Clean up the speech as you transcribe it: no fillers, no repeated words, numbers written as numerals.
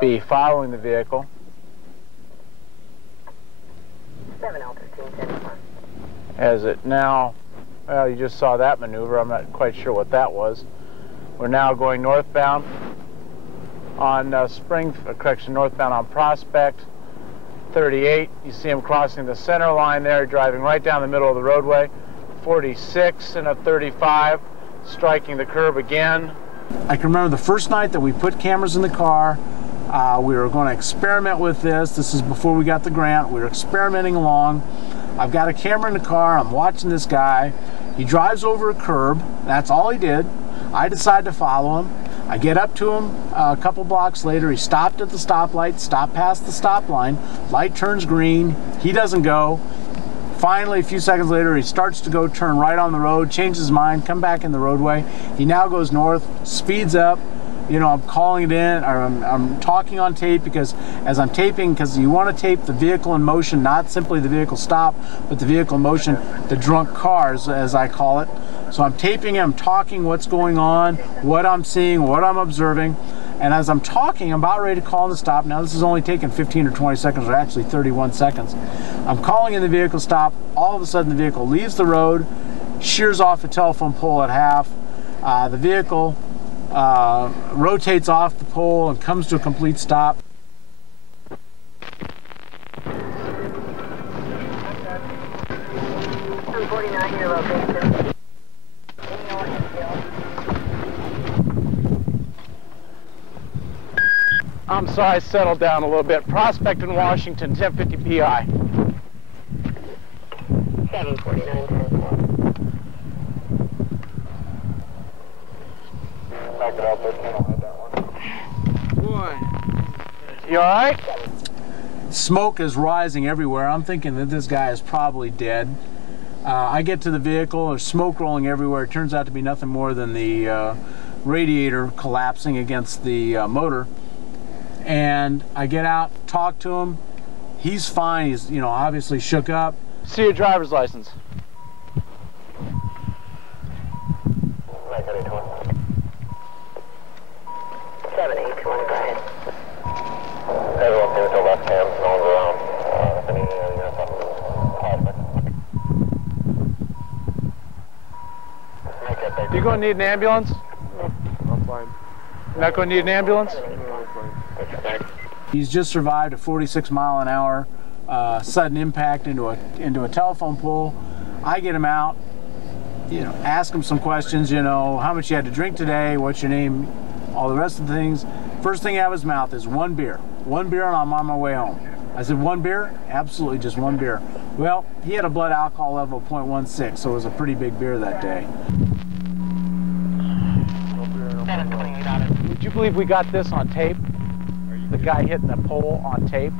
be following the vehicle. 7L13, As it now, well, you just saw that maneuver. I'm not quite sure what that was. We're now going northbound on northbound on Prospect 38. You see him crossing the center line there, driving right down the middle of the roadway. 46 and a 35, striking the curb again. I can remember the first night that we put cameras in the car. We were going to experiment with this. This is before we got the grant. We were experimenting along. I've got a camera in the car. I'm watching this guy. He drives over a curb. That's all he did. I decide to follow him. I get up to him a couple blocks later. He stopped at the stoplight, stopped past the stop line. Light turns green. He doesn't go. Finally, a few seconds later, he starts to go turn right on the road, changes his mind, come back in the roadway. He now goes north, speeds up. You know, I'm calling it in, or I'm talking on tape, because as I'm taping, because you want to tape the vehicle in motion, not simply the vehicle stop, but the vehicle in motion, the drunk cars, as I call it. So I'm taping, I'm talking what's going on, what I'm seeing, what I'm observing. And as I'm talking, I'm about ready to call the stop. Now, this is only taking 15 or 20 seconds, or actually 31 seconds. I'm calling in the vehicle stop. All of a sudden, the vehicle leaves the road, shears off the telephone pole at half. The vehicle rotates off the pole and comes to a complete stop. I'm sorry, I settled down a little bit. Prospect in Washington, 1050 PI. 749, 10-4. Back it out 13, I'll hit that one. Boy. You all right? Smoke is rising everywhere. I'm thinking that this guy is probably dead. I get to the vehicle, there's smoke rolling everywhere. It turns out to be nothing more than the radiator collapsing against the motor. And I get out, talk to him. He's fine. He's, you know, obviously shook up. See your driver's license. 781, go ahead. Everyone seems to left hands, no one's around. You going to need an ambulance? No, I'm fine. You're not going to need an ambulance? No, I'm fine. He's just survived a 46-mile-an-hour sudden impact into a telephone pole. I get him out, you know, ask him some questions, you know, how much you had to drink today, what's your name, all the rest of the things. First thing out of his mouth is one beer and I'm on my way home. I said, one beer? Absolutely, just one beer. Well, he had a blood alcohol level of 0.16, so it was a pretty big beer that day. 728 on it. Would you believe we got this on tape? The guy hitting the pole on tape?